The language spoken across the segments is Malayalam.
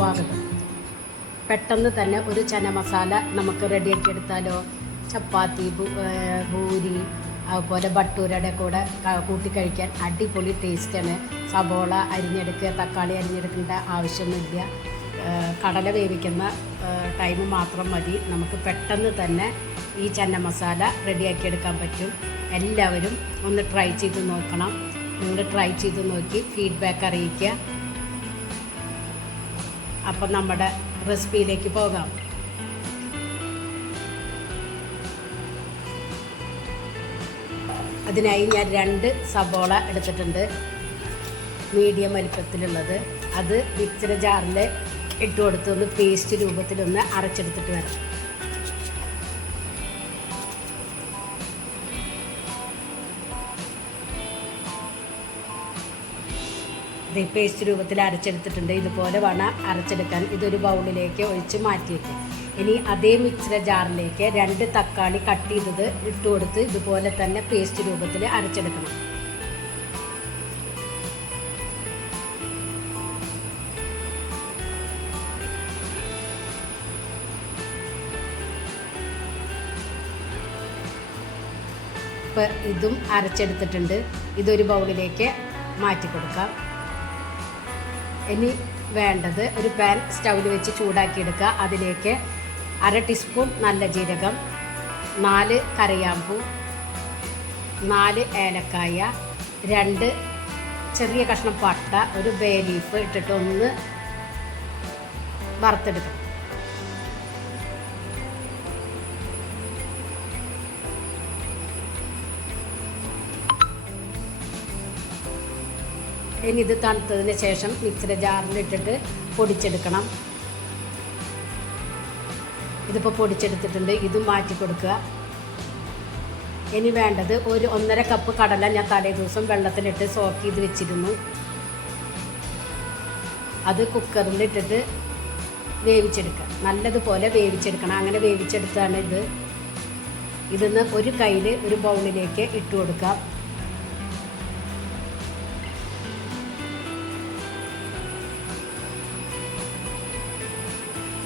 സ്വാഗതം. പെട്ടെന്ന് തന്നെ ഒരു ചന മസാല നമുക്ക് റെഡിയാക്കി എടുത്താലോ? ചപ്പാത്തി ഭൂരി അതുപോലെ ഭട്ടൂരയുടെ കൂടെ കൂട്ടി കഴിക്കാൻ അടിപൊളി ടേസ്റ്റാണ് സബോള അരിഞ്ഞെടുക്കുക തക്കാളി അരിഞ്ഞെടുക്കേണ്ട ആവശ്യമൊന്നുമില്ല. കടല വേവിക്കുന്ന ടൈം മാത്രം മതി. നമുക്ക് പെട്ടെന്ന് തന്നെ ഈ ചന്ന മസാല റെഡിയാക്കി എടുക്കാൻ പറ്റും. എല്ലാവരും ഒന്ന് ട്രൈ ചെയ്ത് നോക്കണം. നിങ്ങൾ ട്രൈ ചെയ്ത് നോക്കി ഫീഡ്ബാക്ക് അറിയിക്കുക. അപ്പം നമ്മുടെ റെസിപ്പിയിലേക്ക് പോകാം. അതിനായി ഞാൻ രണ്ട് സബോള എടുത്തിട്ടുണ്ട്. മീഡിയം വലിപ്പത്തിലുള്ളത്. അത് മിക്സർ ജാറിൽ ഇട്ട് കൊടുത്തൊന്ന് പേസ്റ്റ് രൂപത്തിലൊന്ന് അരച്ചെടുത്തിട്ട് വരാം. ഇത് പേസ്റ്റ് രൂപത്തിൽ അരച്ചെടുത്തിട്ടുണ്ട്. ഇതുപോലെ വേണം അരച്ചെടുക്കാൻ ഇതൊരു ബൗളിലേക്ക് ഒഴിച്ച് മാറ്റി വയ്ക്കും ഇനി അതേ മിക്സർ ജാറിലേക്ക് രണ്ട് തക്കാളി കട്ട് ചെയ്തത് ഇട്ട് കൊടുത്ത് ഇതുപോലെ തന്നെ പേസ്റ്റ് രൂപത്തിൽ അരച്ചെടുക്കണം. ഇപ്പം ഇതും അരച്ചെടുത്തിട്ടുണ്ട്. ഇതൊരു ബൗളിലേക്ക് മാറ്റി കൊടുക്കാം. ഇനി വേണ്ടത് ഒരു പാൻ സ്റ്റൗവിൽ വെച്ച് ചൂടാക്കിയെടുക്കുക. അതിലേക്ക് അര ടീസ്പൂൺ നല്ല ജീരകം നാല് കറിയാമ്പൂ നാല് ഏലക്കായ രണ്ട് ചെറിയ കഷ്ണം പട്ട ഒരു ബേ ലീഫ് ഇട്ടിട്ട് ഒന്ന് വറുത്തെടുക്കണം ഇനി ഇത് തണുത്തതിന് ശേഷം മിക്സിയുടെ ജാറിലിട്ടിട്ട് പൊടിച്ചെടുക്കണം. ഇതിപ്പോൾ പൊടിച്ചെടുത്തിട്ടുണ്ട്. ഇതും മാറ്റി കൊടുക്കുക. ഇനി വേണ്ടത് ഒരു ഒന്നര കപ്പ് കടല ഞാൻ തലേ ദിവസം വെള്ളത്തിലിട്ട് സോക്ക് ചെയ്ത് വെച്ചിരുന്നു. അത് കുക്കറിലിട്ടിട്ട് വേവിച്ചെടുക്കുക. നല്ലതുപോലെ വേവിച്ചെടുക്കണം. അങ്ങനെ വേവിച്ചെടുത്താണ് ഇത്. ഇതിന്ന് ഒരു കയ്യിൽ ഒരു ബൗളിലേക്ക് ഇട്ട് കൊടുക്കാം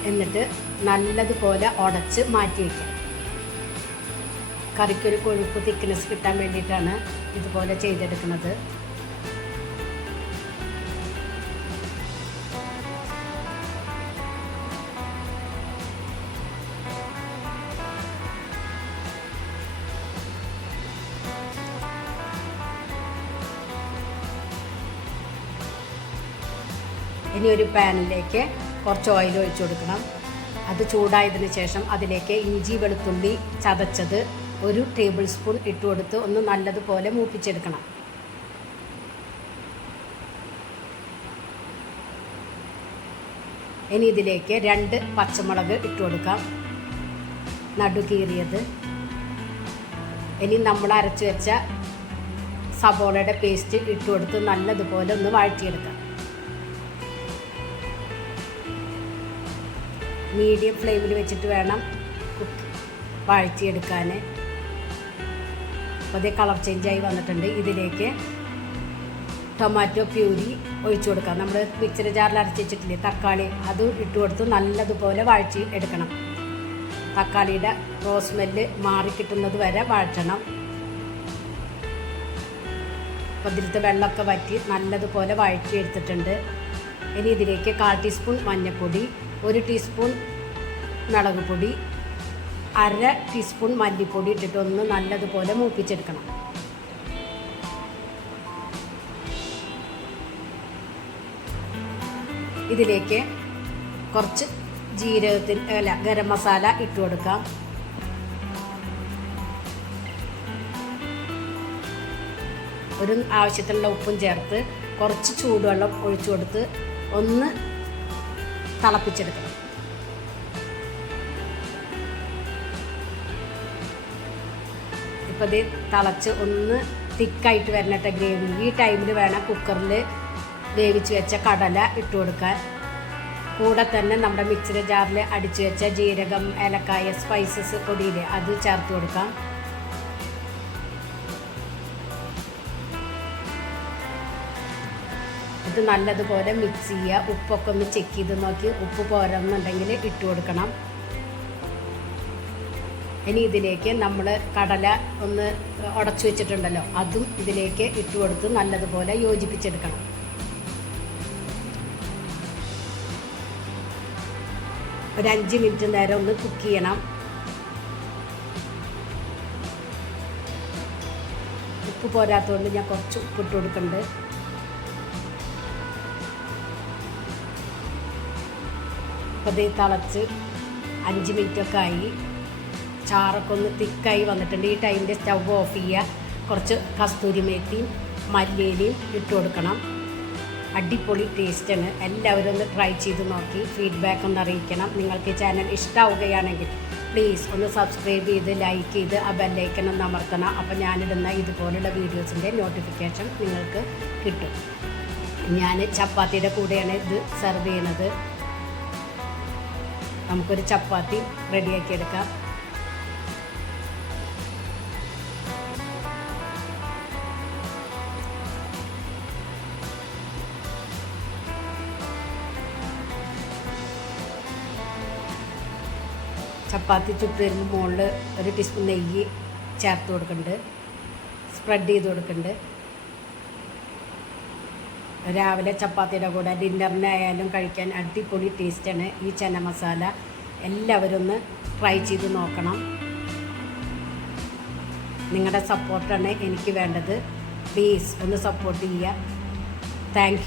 എന്നിട്ട് നല്ലതുപോലെ ഉടച്ച് മാറ്റി വയ്ക്കാം കറിക്കൊരു കൊഴുപ്പ് തിക്നെസ് കിട്ടാൻ വേണ്ടിയിട്ടാണ് ഇതുപോലെ ചെയ്തെടുക്കുന്നത്. ഇനി ഒരു പാനിലേക്ക് കുറച്ച് ഓയിൽ ഒഴിച്ചു കൊടുക്കണം. അത് ചൂടായതിന് ശേഷം അതിലേക്ക് ഇഞ്ചി വെളുത്തുള്ളി ചതച്ചത് ഒരു ടേബിൾ സ്പൂൺ ഇട്ട് കൊടുത്ത് ഒന്ന് നല്ലതുപോലെ മൂപ്പിച്ചെടുക്കണം. ഇനി ഇതിലേക്ക് രണ്ട് പച്ചമുളക് ഇട്ട് കൊടുക്കാം. നടുകീറിയത് ഇനി നമ്മൾ അരച്ചു വെച്ച സബോളയുടെ പേസ്റ്റ് ഇട്ട് കൊടുത്ത് നല്ലതുപോലെ ഒന്ന് വഴറ്റിയെടുക്കാം. മീഡിയം ഫ്ലെയിമിൽ വെച്ചിട്ട് വേണം കുക്ക് വാഴ്ത്തിയെടുക്കാൻ. അപ്പോൾ അതേ കളർ ചേഞ്ചായി വന്നിട്ടുണ്ട്. ഇതിലേക്ക് ടൊമാറ്റോ പ്യൂരി ഒഴിച്ചു കൊടുക്കാം. നമ്മൾ മിക്സർ ജാറിൽ അരച്ച് വെച്ചിട്ടില്ലേ തക്കാളി അത് ഇട്ട് കൊടുത്ത് നല്ലതുപോലെ വാഴ്ച എടുക്കണം. തക്കാളിയുടെ റോസ് സ്മെല്ല് മാറിക്കിട്ടുന്നത് വരെ വഴറ്റണം അപ്പോൾ ഇതിലത്തെ വെള്ളമൊക്കെ വറ്റി നല്ലതുപോലെ വാഴ്ച എടുത്തിട്ടുണ്ട് ഇനി ഇതിലേക്ക് കാൽ ടീസ്പൂൺ മഞ്ഞൾപ്പൊടി ഒരു ടീസ്പൂൺ മുളക് പൊടി അര ടീസ്പൂൺ മല്ലിപ്പൊടി ഇട്ടിട്ട് ഒന്ന് നല്ലതുപോലെ മൂപ്പിച്ചെടുക്കണം. ഇതിലേക്ക് കുറച്ച് ജീരകത്തിൽ അല്ല ഗരം മസാല ഇട്ട് കൊടുക്കാം. ഒരു ആവശ്യത്തിനുള്ള ഉപ്പും ചേർത്ത് കുറച്ച് ചൂടുവെള്ളം ഒഴിച്ചു കൊടുത്ത് ഒന്ന് തിളപ്പിച്ചെടുക്കണം. ഇപ്പോൾ ഇത് തിളച്ച് ഒന്ന് തിക്കായിട്ട് വരണട്ടെ ഗ്രേവി. ഈ ടൈമിൽ വേണം കുക്കറിൽ വേവിച്ച് വെച്ച കടല ഇട്ട് കൊടുക്കാൻ. കൂടെ തന്നെ നമ്മുടെ മിക്സിയുടെ ജാറിൽ അടിച്ചു വെച്ച ജീരകം ഏലക്കായ സ്പൈസസ് പൊടിയിൽ അത് ചേർത്ത് കൊടുക്കാം. ഇത് നല്ലതുപോലെ മിക്സ് ചെയ്യുക. ഉപ്പൊക്കെ ഒന്ന് ചെക്ക് ചെയ്ത് നോക്കി. ഉപ്പ് പോരെന്നുണ്ടെങ്കിൽ ഇട്ട് കൊടുക്കണം. ഇനി ഇതിലേക്ക് നമ്മൾ കടല ഒന്ന് ഉടച്ചു വെച്ചിട്ടുണ്ടല്ലോ. അതും ഇതിലേക്ക് ഇട്ട് കൊടുത്ത് നല്ലതുപോലെ യോജിപ്പിച്ചെടുക്കണം. ഒരു അഞ്ച് മിനിറ്റ് നേരം ഒന്ന് കുക്ക് ചെയ്യണം. ഉപ്പ് പോരാത്തതുകൊണ്ട് ഞാൻ കുറച്ച് ഉപ്പിട്ട് കൊടുക്കുന്നുണ്ട്. അപ്പോൾ ഇത് തിളച്ച് അഞ്ച് മിനിറ്റൊക്കെ ആയി. ചാറൊക്കെ ഒന്ന് തിക്കായി വന്നിട്ടുണ്ട്. ഈ ടൈമിന്റെ സ്റ്റവ് ഓഫ് ചെയ്യുക. കുറച്ച് കസ്തൂരി മേത്തിയും മല്ലിയിലയും ഇട്ട് കൊടുക്കണം. അടിപൊളി ടേസ്റ്റാണ്. എല്ലാവരും ഒന്ന് ട്രൈ ചെയ്ത് നോക്കി. ഫീഡ്ബാക്ക് ഒന്ന് അറിയിക്കണം. നിങ്ങൾക്ക് ഈ ചാനൽ ഇഷ്ടമാവുകയാണെങ്കിൽ പ്ലീസ് ഒന്ന് സബ്സ്ക്രൈബ് ചെയ്ത് ലൈക്ക് ചെയ്ത് ആ ബെല്ലൈക്കൺ ഒന്ന് അമർത്തണം. അപ്പോൾ ഞാനിടുന്ന ഇതുപോലുള്ള വീഡിയോസിന്റെ നോട്ടിഫിക്കേഷൻ നിങ്ങൾക്ക് കിട്ടും. ഞാൻ ചപ്പാത്തിയുടെ കൂടെയാണ് ഇത് സെർവ് ചെയ്യുന്നത്. നമുക്കൊരു ചപ്പാത്തി റെഡിയാക്കി എടുക്കാം ചപ്പാത്തി ചുട്ട് വരുമ്പോൾ മുകളിൽ ഒരു ടീസ്പൂൺ നെയ്യ് ചേർത്ത് കൊടുക്കുന്നുണ്ട് സ്പ്രെഡ് ചെയ്ത് കൊടുക്കുന്നുണ്ട് രാവിലെ ചപ്പാത്തിയുടെ കൂടെ ഡിന്നറിനായാലും കഴിക്കാൻ അടിപൊളി ടേസ്റ്റാണ് ഈ ചന മസാല എല്ലാവരും ഒന്ന് ട്രൈ ചെയ്ത് നോക്കണം. നിങ്ങളുടെ സപ്പോർട്ടാണ് എനിക്ക് വേണ്ടത്. പ്ലീസ് ഒന്ന് സപ്പോർട്ട് ചെയ്യുക. താങ്ക്